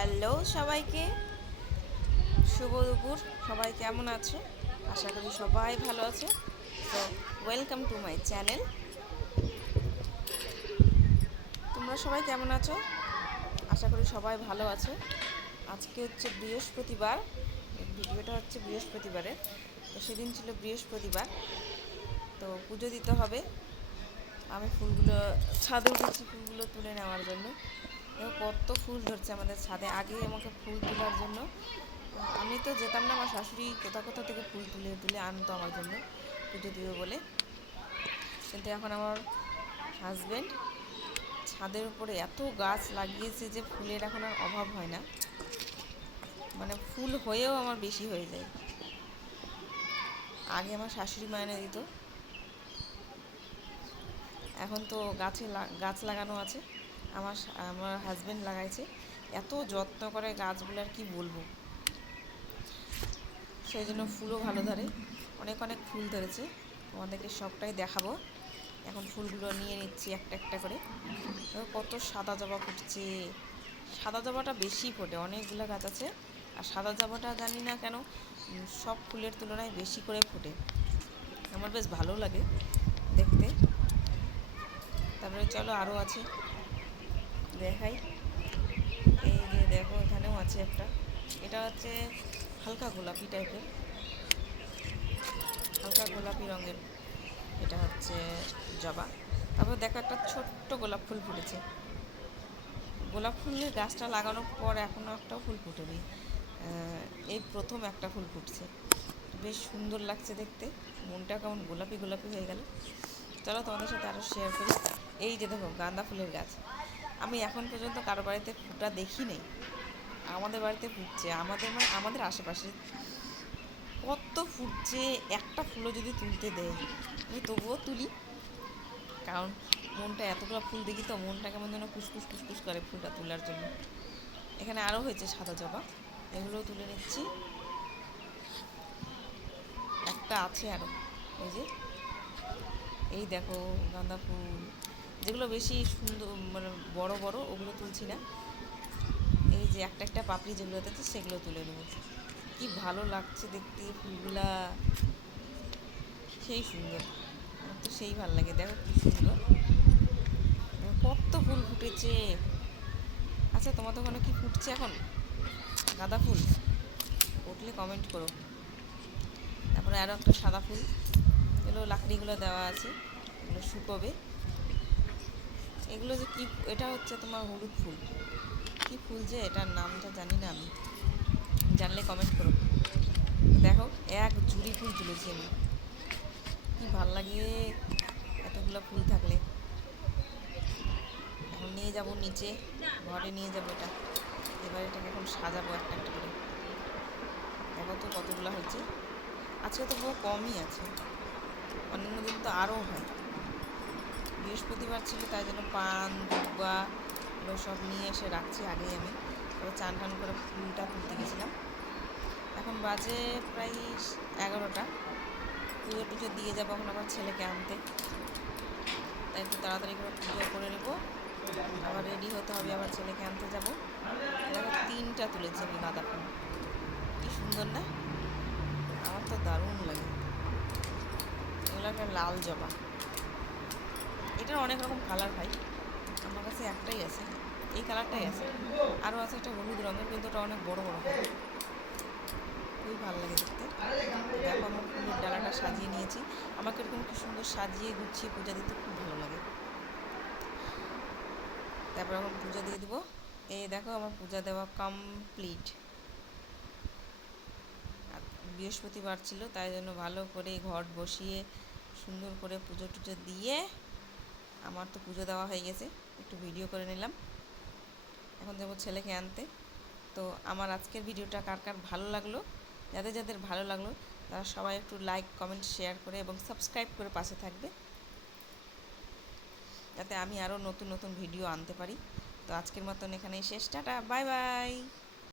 Hello সবাইকে, শুভ দুপুর। সবাই কেমন আছে? আশা করি সবাই ভালো আছে। তো ওয়েলকাম টু মাই চ্যানেল। তোমরা সবাই কেমন আছো? আশা করি সবাই ভালো আছে। আজকে হচ্ছে বৃহস্পতিবার, ভিডিওটা হচ্ছে বৃহস্পতিবারের। তো সেদিন ছিল বৃহস্পতিবার, তো পুজো দিতে হবে। আমি ফুলগুলো ছাদে উঠেছি ফুলগুলো তুলে নেওয়ার জন্য। দেখো কত ফুল ধরছে আমাদের ছাদে। আগে আমাকে ফুল তোলার জন্য আমি তো যেতাম না, আমার শাশুড়ি কোথা কোথা থেকে ফুল তুলে তুলে আনতো আমার জন্য পুজো দিবে বলে। কিন্তু এখন আমার হাজব্যান্ড ছাদের উপরে এত গাছ লাগিয়েছে যে ফুলের এখন আর অভাব হয় না, মানে ফুল হয়েও আমার বেশি হয়ে যায়। আগে আমার শাশুড়ি মা এনে দিত, এখন তো গাছ লাগানো আছে। আমার আমার হাজব্যান্ড লাগাইছে, এত যত্ন করে গাছগুলো আর কি বলবো। সেই জন্য ফুলও ভালো ধরে, অনেক অনেক ফুল ধরেছে। তোমাদেরকে সবটাই দেখাবো। এখন ফুলগুলো নিয়ে নিচ্ছি একটা একটা করে। কত সাদা জবা ফুটছে। সাদা জবাটা বেশি ফোটে, অনেকগুলো গাছ আছে। আর সাদা জবাটা জানি না কেন সব ফুলের তুলনায় বেশি করে ফোটে। আমার বেশ ভালো লাগে দেখতে। তারপরে চলো আরও আছে দেখাই। এই যে দেখো, এখানেও আছে একটা। এটা হচ্ছে হালকা গোলাপি টাইপের, হালকা গোলাপি রঙের। এটা হচ্ছে জবা। তারপর দেখো একটা ছোট্ট গোলাপ ফুল ফুটেছে। গোলাপ ফুলের গাছটা লাগানোর পর এখনও একটাও ফুল ফুটেনি, এই প্রথম একটা ফুল ফুটছে। বেশ সুন্দর লাগছে দেখতে, মনটা কেমন গোলাপি গোলাপি হয়ে গেল। চলো তোমাদের সাথে আরও শেয়ার করি। এই যে দেখো গাঁদা ফুলের গাছ, আমি এখন পর্যন্ত কারো বাড়িতে ফুটা দেখি নেই। আমাদের বাড়িতে ফুটছে, আমাদের আশেপাশে কত ফুটছে। একটা ফুলও যদি তুলতে দেয় আমি তবুও তুলি, কারণ মনটা এতগুলো ফুল দেখি তো মনটা কেমন যেন কুসকুস কুসকুস করে ফুলটা তোলার জন্য। এখানে আরও হয়েছে সাদা জবা, এগুলোও তুলে নিচ্ছি। একটা আছে আরও, এই যে এই দেখো গাঁদা ফুল, যেগুলো বেশি সুন্দর মানে বড় বড় ওগুলো তুলছি না। এই যে একটা একটা পাপড়ি যেগুলো আছে সেগুলো তুলে নেব। কি ভালো লাগছে দেখতে ফুলগুলা, সেই সুন্দর। আমার তো সেই ভালো লাগে, দেখো কি সুন্দর, কত ফুল ফুটেছে। আচ্ছা তোমাদের ওখানে কি ফুটছে এখন গাঁদা ফুল? উঠলে কমেন্ট করো। তারপরে আরও একটা সাদা ফুল, এগুলো লাকড়িগুলো দেওয়া আছে, এগুলো শুকোবে। এগুলো যে কি, এটা হচ্ছে তোমার হলুদ ফুল। কি ফুল যে, এটার নামটা জানি না আমি, জানলে কমেন্ট করো। দেখো এক ঝুড়ি ফুল তুলেছি আমি, কি ভাল লাগে এতগুলো ফুল থাকলে। এখন নিয়ে যাব নিচে, ঘরে নিয়ে যাব এটা। এবার এটাকে এখন সাজাবো একটা একটা করে। দেখো তো কতগুলো হয়েছে। আজকে তো বহু কমই আছে, অন্যান্য দিন তো আরও হয়। বৃহস্পতিবার ছিল তাই জন্য পান দুব্বা এগুলো সব নিয়ে এসে রাখছি আগেই আমি। তবে চান টান করে ফুলটা তুলতে গেছিলাম। এখন বাজে প্রায় 11টা। পুজো টুজো দিয়ে যাবো এখন আবার ছেলেকে আনতে, তাই একটু তাড়াতাড়ি করে পুজো করে নেবো। আবার রেডি হতে হবে, আবার ছেলেকে আনতে যাবো। দেখো 3টা তুলেছি আমি গাঁদা ফুল, কি সুন্দর না? আমার তো দারুণ লাগে। এগুলো একটা লাল জবা, এটার অনেক রকম কালার হয়, আমার কাছে একটাই আছে, এই কালারটাই আছে। আরও আছে একটা হলুদ রঙের, কিন্তু ওটা অনেক বড় বড় হয়, খুবই ভালো লাগে দেখতে। দেখো আমার ফুলের ডালাটা সাজিয়ে নিয়েছি। আমাকে এরকম কি সুন্দর সাজিয়ে গুছিয়ে পূজা দিতে খুব ভালো লাগে। তারপর এখন পূজা দিয়ে দেবো। এই দেখো আমার পূজা দেওয়া কমপ্লিট। বৃহস্পতিবার ছিল তাই জন্য ভালো করে ঘট বসিয়ে সুন্দর করে পুজো টুজো দিয়ে আমার তো পুজো দেওয়া হয়ে গেছে। একটু ভিডিও করে নিলাম, এখন যাবো ছেলেকে আনতে। তো আমার আজকের ভিডিওটা কার কার ভালো লাগলো, যাদের যাদের ভালো লাগলো তারা সবাই একটু লাইক কমেন্ট শেয়ার করে এবং সাবস্ক্রাইব করে পাশে থাকবে, যাতে আমি আরও নতুন নতুন ভিডিও আনতে পারি। তো আজকের মতন এখানেই শেষ, টাটা বাই বাই।